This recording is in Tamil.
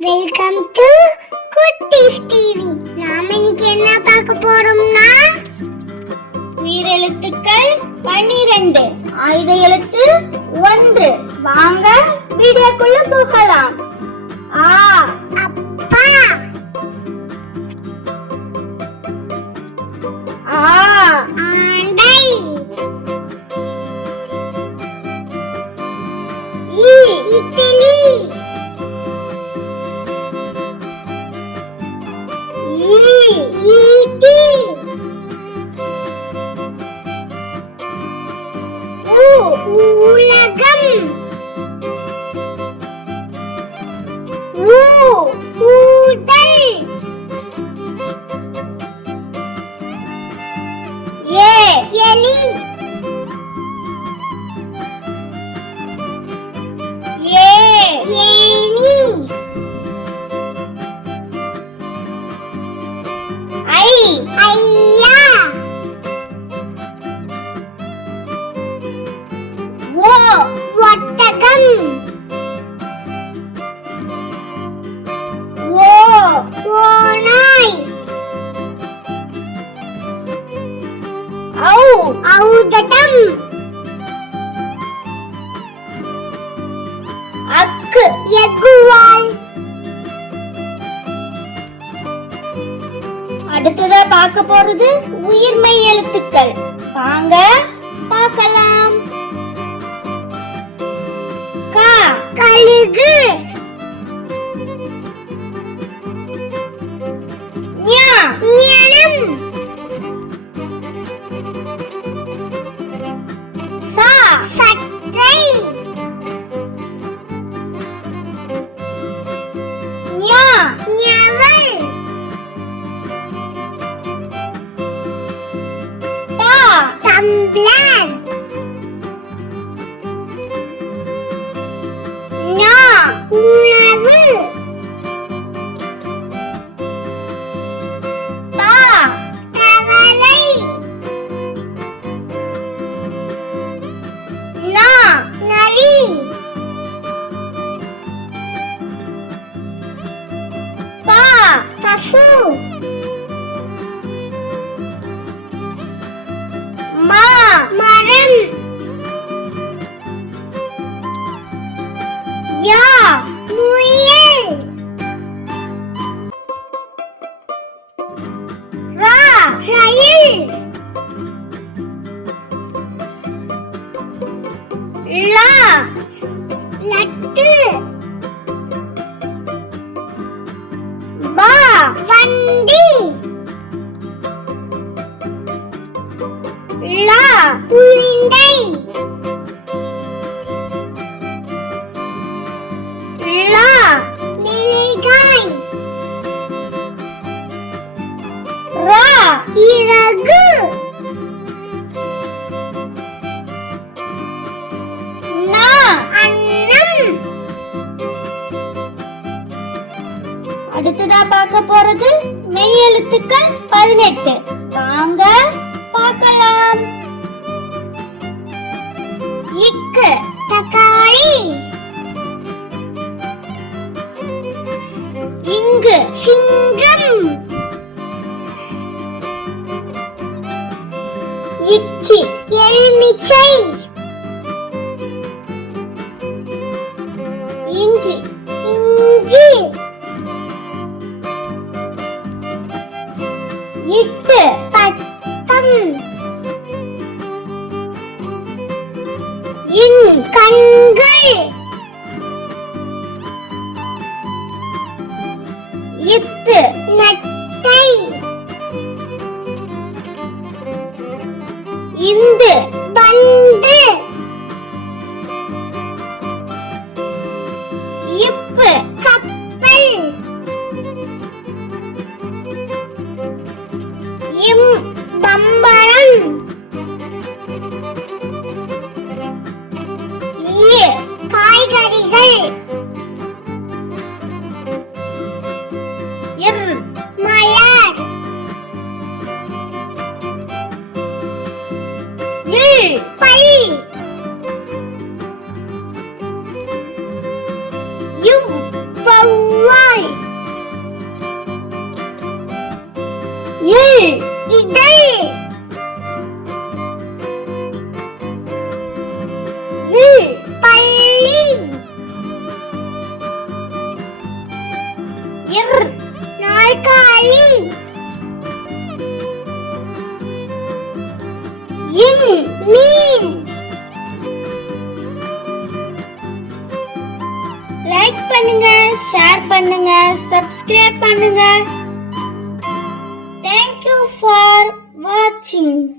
வெல்கம் டு குட்டீஸ் டிவி. நாம இன்னைக்கு என்ன பார்க்க போறோம்னா உயிரெழுத்துக்கள் 12, ஆயுத எழுத்து 1. வாங்க வீடியோக்குள்ள போகலாம். ஆ அப்பா, ஆ ஆண்டை, ஈ இட்லி, ஈ ஈட்டி, ஊ உலகம், ஊ ஊடல், ஏ எலி, ஏ ஏணி, ஐ ஐயா, ஓ ஒட்டகம், ஓ ஓநாய், ஔ ஔதடம், அக்கு எகுவால். அடுத்ததா பார்க்க போறது உயிர்மெய் எழுத்துக்கள். வாங்க பார்க்கலாம். கா கழுகு, ஞா ஞனம், சா சட்டை, ஞா ஞவல், டா டம்ளர், ஞா உணவு, தா தவளை, நா நரி, பா பசு, மா மரம், யா முயல், ரா ரயில், லா லட்டு, பா வண்டி, லா உருண்டை, லா மிளகாய், ரா இறகு, நா அன்னம். அடுத்ததா பார்க்க போறது மெய் எழுத்துக்கள் 18. வாங்க பார்க்கலாம். இக்கு தக்காளி, இங்கு சிங்கம், இச்சி எலுமிச்சை, இஞ்சி இஞ்சி, இட்டு பத்தம், இன் கண்கள், இத்து நத்தை, இந்து பந்து, இப்பு கப்பல், இம் பம்பரம், இ காய்கறிகள், இர் மலர், இல் இல் இதழ் இல் பள்ளி இர் நாற்காலி இன் மீன் லைக் பண்ணுங்க, ஷேர் பண்ணுங்க, சப்ஸ்கிரைப் பண்ணுங்க. Thank you for watching.